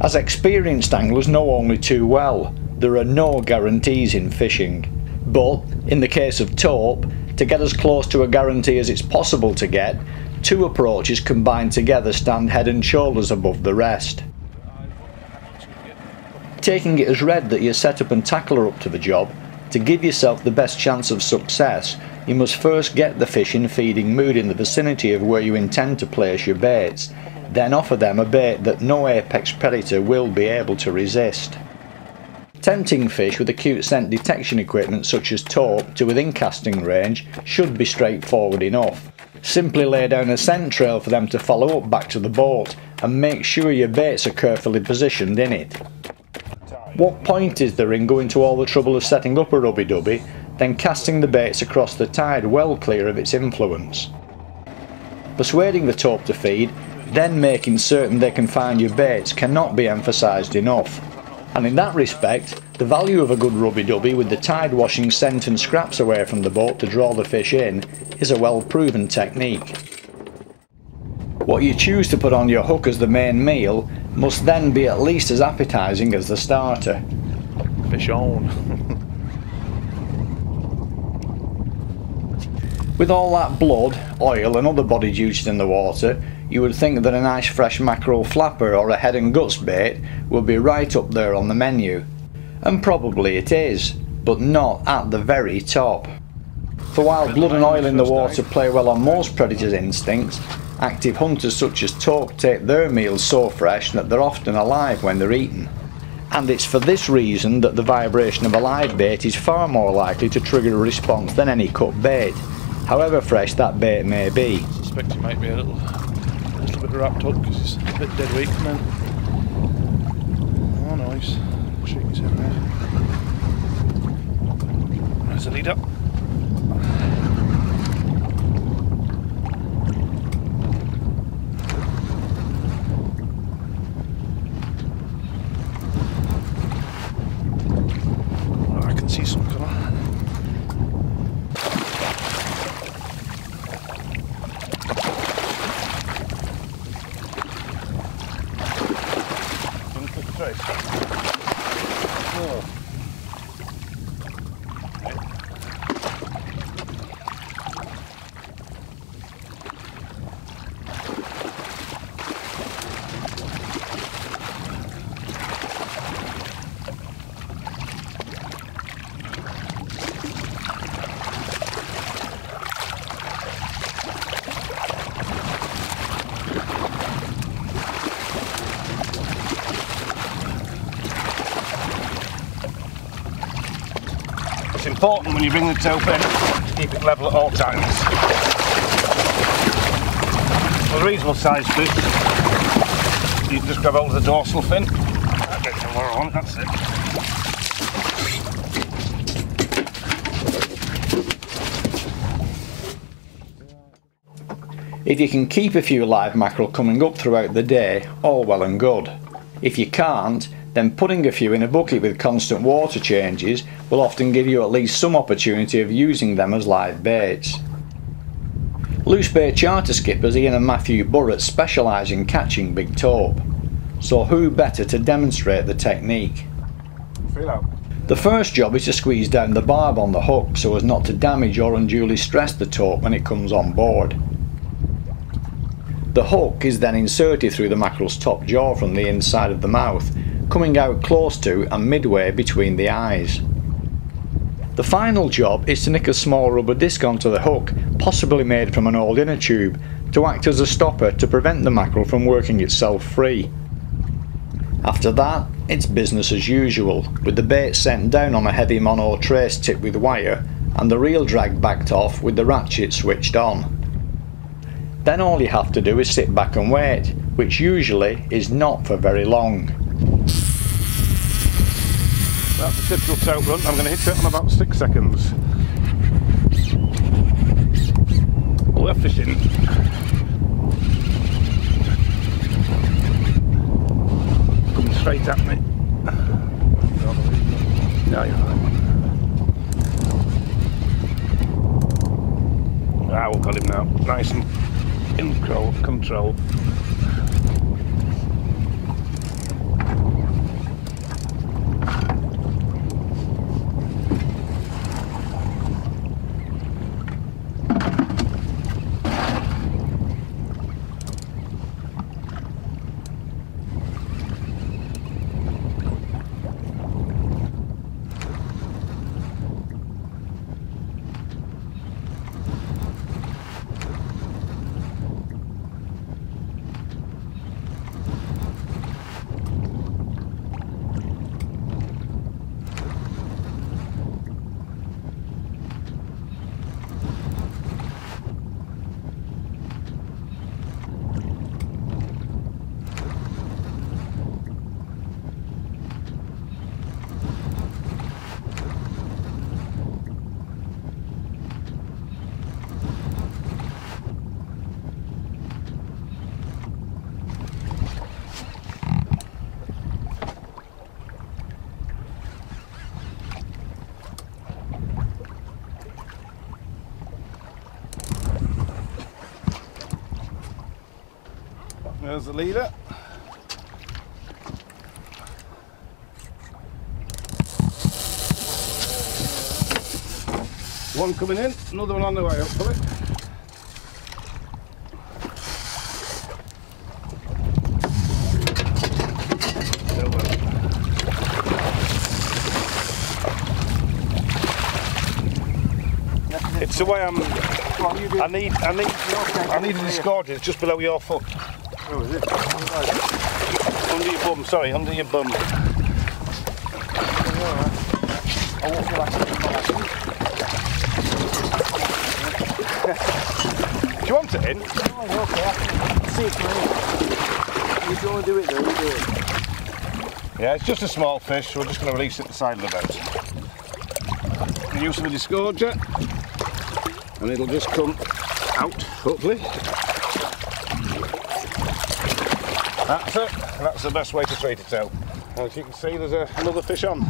As experienced anglers know only too well, there are no guarantees in fishing. But, in the case of Tope, to get as close to a guarantee as it's possible to get, two approaches combined together stand head and shoulders above the rest. Taking it as read that your setup and tackle are up to the job, to give yourself the best chance of success, you must first get the fish in feeding mood in the vicinity of where you intend to place your baits, then offer them a bait that no apex predator will be able to resist. Tempting fish with acute scent detection equipment such as Tope to within casting range should be straightforward enough. Simply lay down a scent trail for them to follow up back to the boat and make sure your baits are carefully positioned in it. What point is there in going to all the trouble of setting up a rubby dubby, then casting the baits across the tide well clear of its influence? Persuading the Tope to feed, then making certain they can find your baits cannot be emphasised enough. And in that respect, the value of a good rubby dubby with the tide washing scent and scraps away from the boat to draw the fish in is a well proven technique. What you choose to put on your hook as the main meal must then be at least as appetising as the starter. Fish on. With all that blood, oil and other body juices in the water, you would think that a nice fresh mackerel flapper or a head and guts bait would be right up there on the menu. And probably it is, but not at the very top. For while blood and oil in the water play well on most predators' instincts, active hunters such as Tope take their meals so fresh that they're often alive when they're eaten. And it's for this reason that the vibration of a live bait is far more likely to trigger a response than any cut bait, however fresh that bait may be. I suspect he might be a little bit wrapped up because he's a bit dead weak, man. Oh no, he's shaking his head there. There's the leader. Oh, I can see some colour. It's important when you bring the Tope in to keep it level at all times. For reasonable sized fish, you just grab hold of the dorsal fin. That gets the lower on, that's it. If you can keep a few live mackerel coming up throughout the day, all well and good. If you can't, then putting a few in a bucket with constant water changes will often give you at least some opportunity of using them as live baits. Luce Bay charter skippers Ian and Matthew Burrett specialise in catching big Tope, so who better to demonstrate the technique? Feel out. The first job is to squeeze down the barb on the hook so as not to damage or unduly stress the Tope when it comes on board. The hook is then inserted through the mackerel's top jaw from the inside of the mouth, coming out close to and midway between the eyes. The final job is to nick a small rubber disc onto the hook, possibly made from an old inner tube, to act as a stopper to prevent the mackerel from working itself free. After that, it's business as usual, with the bait sent down on a heavy mono trace tipped with wire and the reel drag backed off with the ratchet switched on. Then all you have to do is sit back and wait, which usually is not for very long. That's a typical Tope run. I'm going to hit it in about 6 seconds. Oh, they're fishing. Coming straight at me. No, you're right. Ah, we've got him now. Nice and in control. There's the leader. One coming in, another one on the way, hopefully. It's the way I need to discard it. It's just below your foot. Oh, is it? Under your bum, sorry, under your bum. Do you want it in? Oh, okay. See it, mate. You don't want to do it though, you do it. Yeah, it's just a small fish, so we're just going to release it at the side of the boat. The use of a disgorger, and it'll just come out, hopefully. That's it. That's the best way to treat it out. As you can see, there's another fish on.